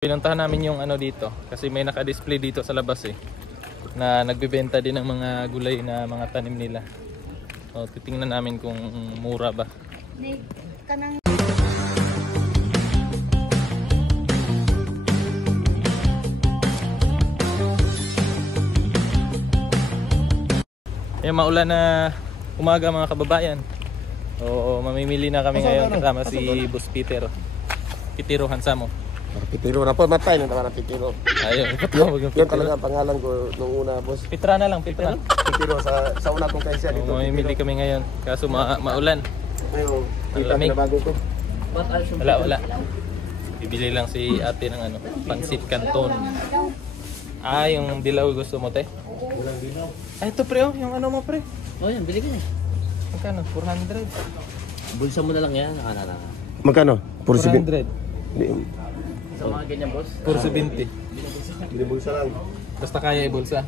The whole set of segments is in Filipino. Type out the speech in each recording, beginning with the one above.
Pinuntahan namin yung ano dito kasi may naka-display dito sa labas eh na nagbebenta din ng mga gulay na mga tanim nila. So titingnan namin kung mura ba. Yung maulan na umaga mga kababayan. Oo, mamimili na kami ngayon kasama si Boss Peter. Pitiro Hansamo. Pitiro na po, matay na naman ang Pitiro. Ayun, yun talaga ang pangalan ko nung una, boss. Pitra na lang, Pitra. Pitiro sa una kong kaisya dito. Mamimili kami ngayon, kaso maulan. Ayun, kita Malamig. na bago ko. Wala. Bibili lang si ate ng ano, pansit canton. Ah, yung dilaw gusto mo, te? Ay, ito pre, oh, yung ano mo pre. Oh, yan, bili ko na. Magkano? 400. Bulsa mo na lang yan. Magkano? 400. Sa mga ganyan, boss? 470. Binibulsa lang. Basta kaya ibulsa.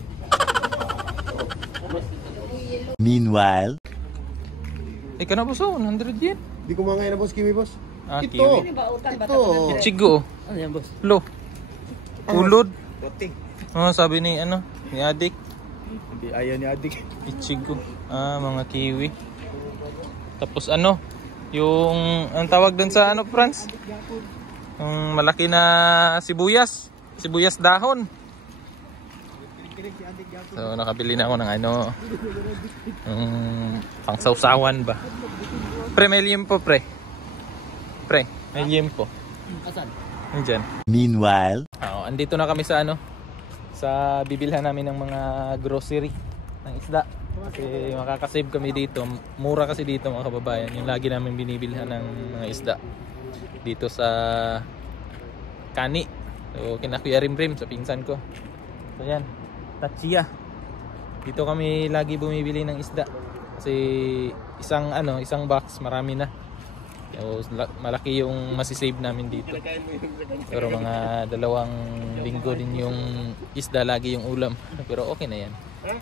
Meanwhile, Ikaw na boss, 100 yen. Di ko mga na boss, kiwi boss. Ah, Ito. kiwi. Ito. Ichigo. Ano yan, boss? Lo. Ulod. Oh, sabi ni ano, ni Adik. Hindi ayaw ni Adik. Ichigo. Ah, mga kiwi. Tapos ano, yung ang tawag dun sa ano, Franz? Yung malaki na sibuyas. Sibuyas dahon. So, nakabili na ako ng ano, pangsawsawan ba? Pre, may liempo, pre. Pre, may liempo. Asan? Nandyan. meanwhile, Andito na kami sa ano, sa bibilhan namin ng mga grocery ng isda. Kasi makakasave kami dito. Mura kasi dito mga kababayan. Yung lagi namin binibilhan ng mga isda dito sa Kani. So kina Kuya Rimrim sa pinsan ko. So yan, Tachiya. Dito kami lagi bumibili ng isda. Kasi isang box marami na. So, malaki yung masisave namin dito. Pero mga 2 linggo din yung isda lagi yung ulam. Pero okay na yan.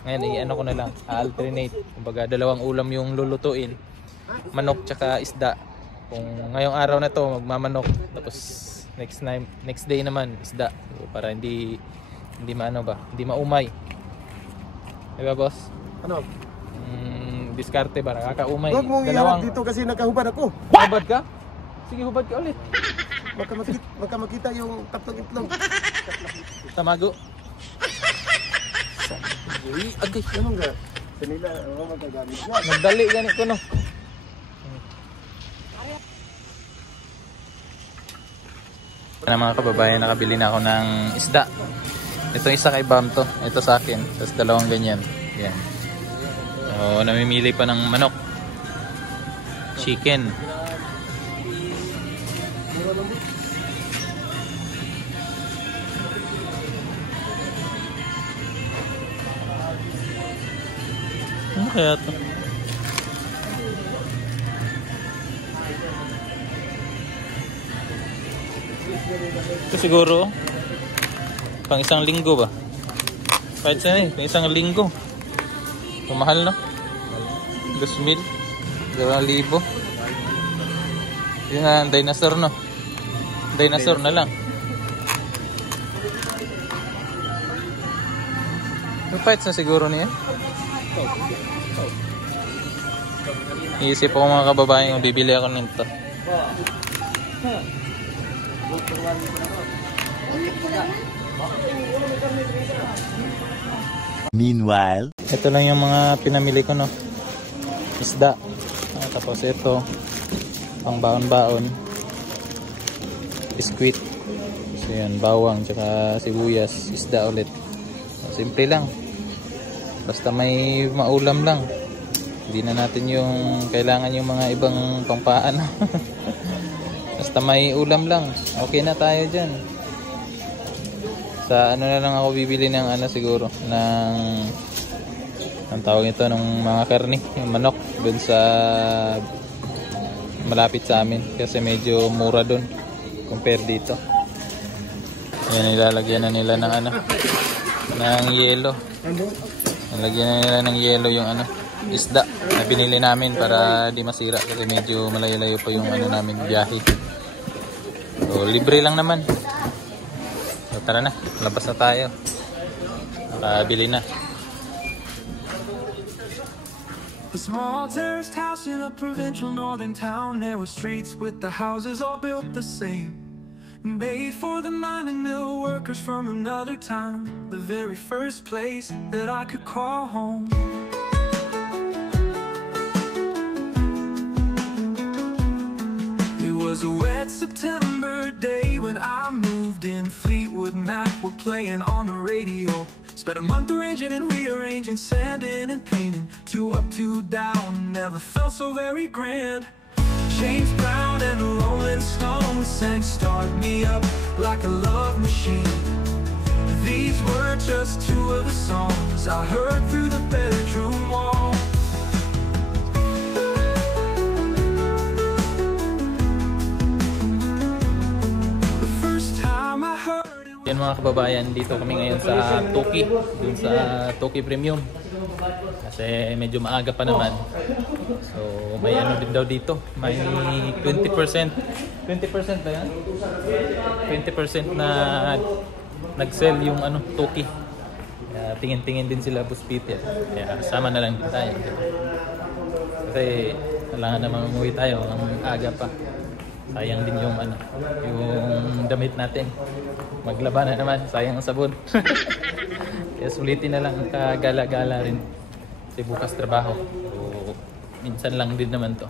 Ngayon ko na lang, alternate. Kumbaga 2 ulam yung lulutuin. Manok tsaka isda. Kung ngayong araw na to magmamanok, tapos next day naman isda. So, para hindi maumay. Diba boss? Ano? Diskarte ba? Nakakaumay. Huwag mong iharap dito kasi nakahubad ako. Hubad ka? Sige, hubad ka ulit. Baka makita yung tatlong itlog. Tamago. Uy, agay. Ano nga? Kanila, magagamit na. Nagdali ganit ko no. Mga kababayan, nakabili na ako ng isda. Ito isa kay Bam to. Ito sa akin. Tapos 2 ganyan. Yan. So, namimili pa ng manok. Chicken. Ano kaya ito? Ito siguro pang 1 linggo ba? Kahit saan pang 1 linggo. Mahal no? 2,000, 2,000. Yun nga, dinosaur no? Dinosaur na lang. Lupait na siguro niya. Iisip ako mga kababayan kung bibili ako nito. meanwhile, Ito lang yung mga pinamili ko no. Isda. Tapos ito pang baon-baon. Biskwit. So yan, bawang tsaka sibuyas, isda ulit. Simple lang. Basta may maulam lang. Hindi na natin yung kailangan yung mga ibang pampaan. Basta may ulam lang. Okay na tayo dyan. Sa ano na lang ako bibili ng ano siguro ng ang tawag ito ng mga karne, yung manok dun sa malapit sa amin kasi medyo mura dun compare dito. Ayan, nilalagyan na nila ng ano ng yelo. Nilagyan na nila ng yelo yung ano isda na binili namin para di masira kasi medyo malayo-layo pa yung ano namin biyahe. So libre lang naman. tara na, labas na tayo. Nakabili na. A small terraced house in a provincial northern town. There were streets with the houses all built the same, made for the mining mill workers from another town. The very first place that I could call home. It was a wet September day when I moved in. Fleetwood Mac were playing on the radio. Spent a month arranging and rearranging, sanding and painting. 2 up, 2 down, never felt so very grand. James Brown and the Rolling Stones sang "Start Me Up" like a love machine. These were just 2 of the songs I heard through the bedroom wall. The first time I heard Yan mga kababayan, dito kami ngayon sa Toki, dun sa Toki Premium. Kasi medyo maaga pa naman. So may ano din daw dito, may 20% ba yan? 20% na nag-sell yung ano, Toki. Kaya tingin-tingin din sila, Boss Peter. Kaya sama na lang din tayo. Kasi kailangan naman umuwi tayo ang aga pa. Sayang din yung ano, yung damit natin. Maglaba na naman, sayang ang sabon. Kaya sulitin na lang, kagala-gala rin. Kasi bukas trabaho. So, minsan lang din naman to.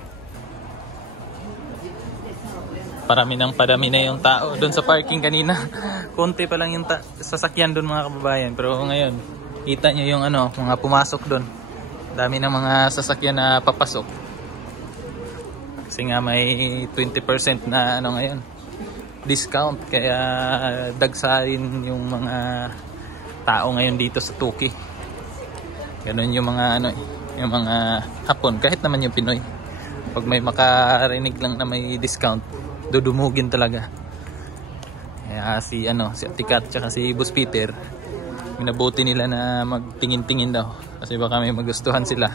Parami na yung tao doon sa parking kanina. Konti pa lang yung sasakyan doon mga kababayan. Pero ngayon, kita nyo yung ano, mga pumasok doon. Dami ng mga sasakyan na papasok. Kasi nga may 20% na ano ngayon, discount. Kaya dagsarin yung mga tao ngayon dito sa Toki. Ganun yung mga ano, yung mga Hapon, kahit naman yung Pinoy. Pag may makarinig lang na may discount, dudumugin talaga. Kaya si Atikat tsaka si Boss Peter, minabuti nila na magtingin-tingin daw kasi baka may magustuhan sila.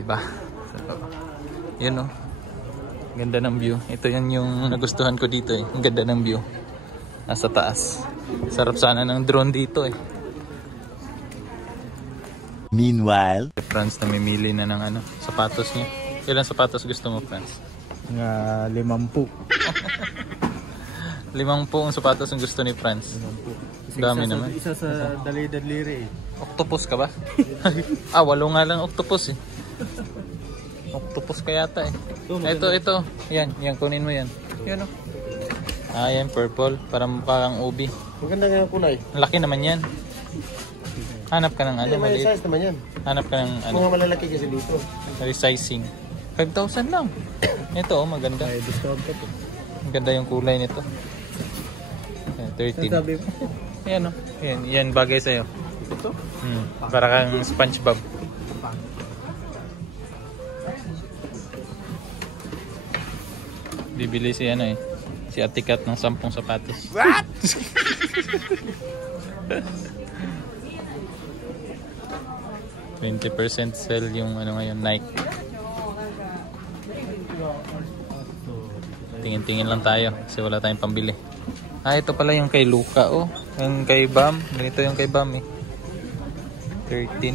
Diba? So, yun o. Ganda ng view. Ito yan yung nagustuhan ko dito eh. Ang ganda ng view. Nasa taas. Sarap sana ng drone dito eh. Meanwhile, Si Franz namimili na ng ano, sapatos niya. Ilan sapatos gusto mo, Franz? Nga 50. 50 ang sapatos ang gusto ni Franz. Dami naman. Isa sa daliri eh. Octopus ka ba? 8 nga lang octopus eh. Octopus ka yata eh. Ito. Yan, kunin mo yan. Yan o. Yan, purple. Para mukha kang ubi. Maganda nga kulay. Ang laki naman yan. Hanap ka ng ano, May maliit. size naman yan. Hanap ka ng ano, Mga malalaki kasi dito. resizing. 5,000 lang. Ito maganda. May discount ka po. Ang ganda yung kulay nito. Yan, 13. Sabi mo? Yan o. Yan bagay sa'yo. Ito? Para kang SpongeBob. Bibili si si Atikat ng 10 sapatos. What? %20 sell yung ngayon, Nike. Tingin-tingin lang tayo kasi wala tayong pambili. Ito pala yung kay Luca oh. Yung kay Bam. Ganito yung kay Bam eh. 13.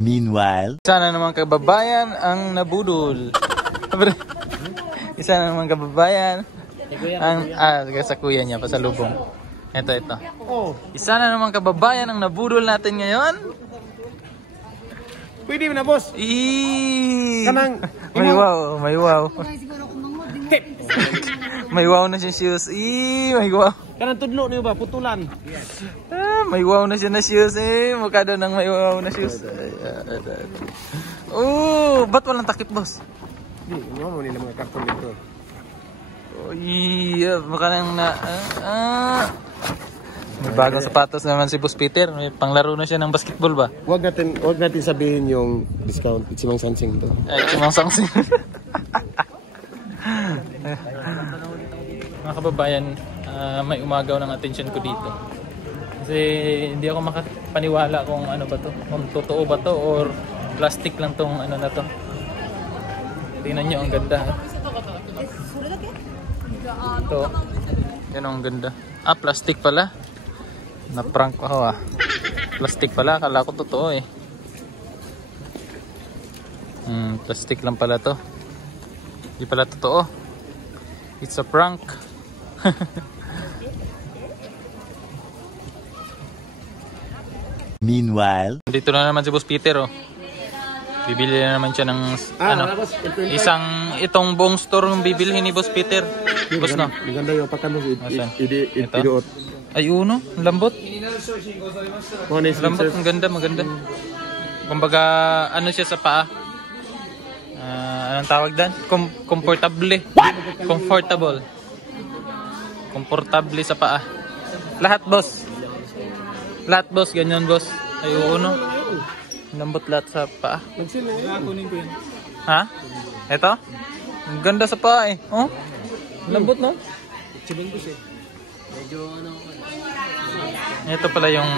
meanwhile, Isa na naman kababayan ang nabudol. Isa na naman kababayan ang sa kuya niya pasalubong. Ito. Oh, Isa na naman kababayan ang nabudol natin ngayon. pwede mo na boss. Kanang May wow. May wow na siya shoes. May wow. Kanang tudlo niyo ba putulan? May wow na siya na shoes eh. Mukha daw ng may wow na shoes. Ba't walang takip, boss? Hindi, mo nila mga karton dito. Mukha nang may bagong sapatos naman si Boss Peter. May panglaro na siya ng basketball ba? Wag natin sabihin yung discount. It's Mang Sansing to. Simang sangsing. Mga kababayan, may umagaw ng attention ko dito. Kasi hindi ako makapaniwala kung ano ba to. Kung totoo ba to or plastic lang tong ano na to. Tingnan nyo, ang ganda. Ito. Yan ang ganda. Ah, plastic pala. Na-prank ako ah. Plastic pala. Akala ko totoo eh. Plastic lang pala to. Hindi pala totoo. It's a prank. Meanwhile, Dito na naman si Boss Peter oh. Bibili na naman siya ng itong buong store yung bibilhin ni Boss Peter. Boss no? Maganda yung pakan mo. Asan? Ito? Iduot. Ay uno, ang lambot. Mga nice Lambot, ang ganda, maganda. Kumbaga, ano siya sa paa? Anong tawag dan? Comfortable. Comfortable sa paa. Lahat boss. Lahat boss, ganyan boss. Ay uno. Lambot lahat sa paa. Ha? Ito? Ang ganda sa paa eh. Oh? Lambot no? Ito pala yung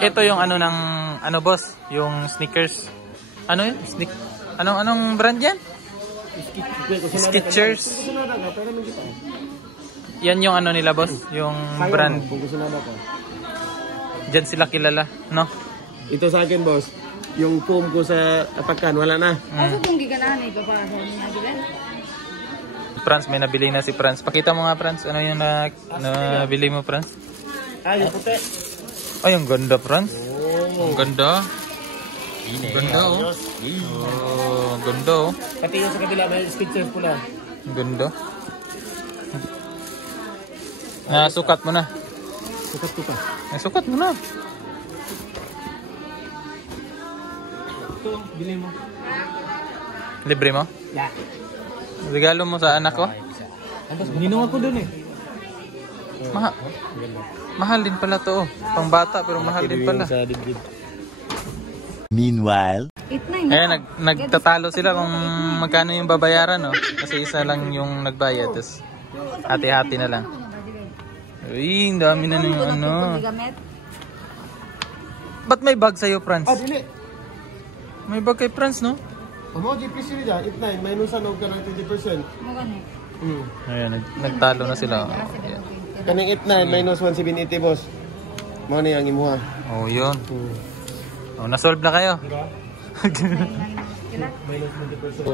ito yung ano ng ano boss, yung sneakers. Ano yun? Anong brand yan? Skechers. Yan yung ano nila boss, yung brand. Diyan sila kilala, no? Ito sa akin, boss. Yung foam ko sa apakan, wala na. Ako kung giganahan ito para sa mga bilan. Franz, may nabili na si Franz. Pakita mo nga Franz, ano yung nabili mo Franz? Yung puti. Ay, ang ganda Franz. Ang ganda. Ang ganda oh. Oh, ang ganda oh. Pati yung sa kabila, may Skechers pula. Ang ganda. Sukat mo na. Sukat ko pa. Sukat mo na. Ito, bili mo. Libre mo? Yeah. Regalo mo sa anak ko? Ninong ako dun eh. Mahal din pala to. Pang bata pero mahal din pala. meanwhile, Ayan, nagtatalo sila kung magkano yung babayaran, no? Kasi isa lang yung nagbayad. Tapos hati-hati na lang. Uy, ang dami na yung ano. Ba't may bag sa'yo, Franz? Dili. May bag kay Franz, no? Mo di presyo niya, 89 minusan og kanang 20%. Ayan, nagtalo na sila. Ayan. Kaning 89 minus 1,780, boss. Mo ni ang imuha. Oh, yun. Oh, na-solve na kayo. So,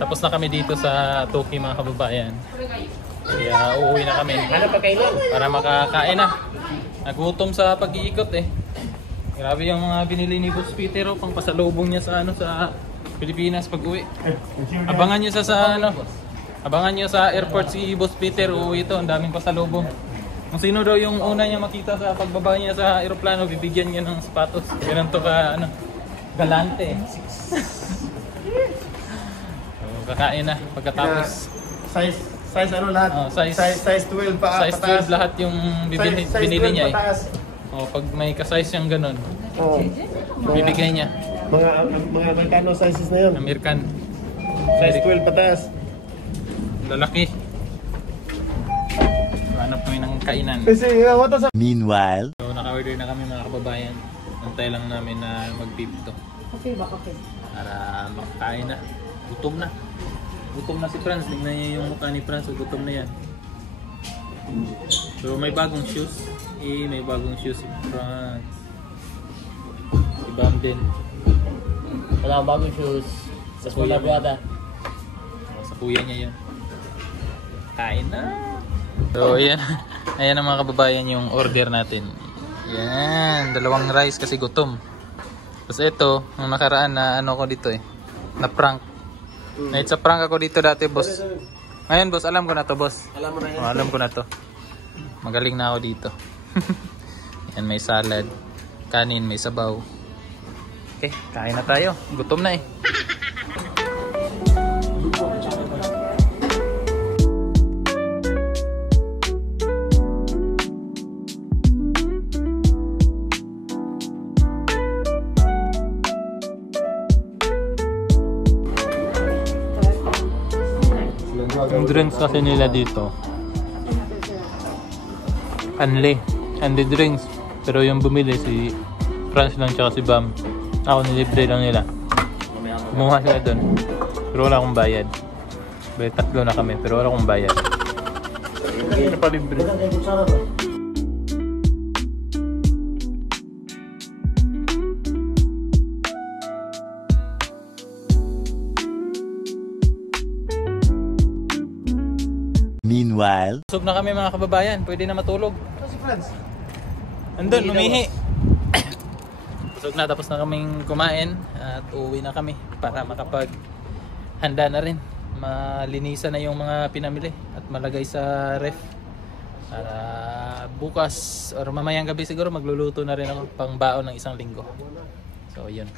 tapos na kami dito sa Toki mga kababayan. Kaya uuwi na kami. Para makakain na. Nagutom sa pag-iikot eh. Grabe yung mga binili ni Boss Peter oh, pang pasalubong niya sa sa Pilipinas pag-uwi. Abangan niyo Abangan niyo sa airport si Boss Peter, uuwi ito, ang daming pasalubong. Kung sino daw yung una niya makita sa pagbaba niya sa eroplano, bibigyan niya ng sapatos. Ganun to ka galante. So, kakain na pagkatapos. Size ano lahat? Oh, size 12 pa. Size 12 lahat yung binili niya eh. Oh, pag may ka-size siyang ganun, bibigay niya. Mga Amerikano sizes na yun. American. Size 12 pataas. Lalaki. Hanap kami ng kainan. meanwhile, So, naka-order na kami mga kababayan. Antay lang namin na mag-beef to. Okay ba, okay? Para makakain na. Gutom na. Gutom na si Franz. Tingnan niyo yung mukha ni Franz. Gutom na yan. So, may bagong shoes. May bagong shoes si Franz. Si Bam din. Wala akong bagong shoes. Sa school na buwata. Sa kuya niya yun. Kain na. So, ayan. Ayan ang mga kababayan yung order natin. Ayan. 2 rice kasi gutom. Tapos ito, nung nakaraan na ano ko dito eh. Na prank. Na it's a prank ako dito dati, boss. Ngayon, boss, alam ko na to, boss. Alam mo na yan. Oh, alam ko na to. Magaling na ako dito. Ayan, may salad. Kanin, may sabaw. Okay, kain na tayo. Gutom na eh. Yung drinks kasi nila dito Anli drinks, pero yung bumili si Franz lang tsaka si Bam. Ako nilibre lang nila. Kumuha sila doon pero wala akong bayad. May 3 na kami, pero wala akong bayad. Ano pa libre? Meanwhile, Busog na kami mga kababayan, pwede na matulog. Andun, umihi. Busog na, tapos na kaming kumain at uuwi na kami para handa na rin. Malinisan na yung mga pinamili at malagay sa ref. Para bukas or mamayang gabi siguro magluluto na rin ako pang baon ng isang linggo. So yun.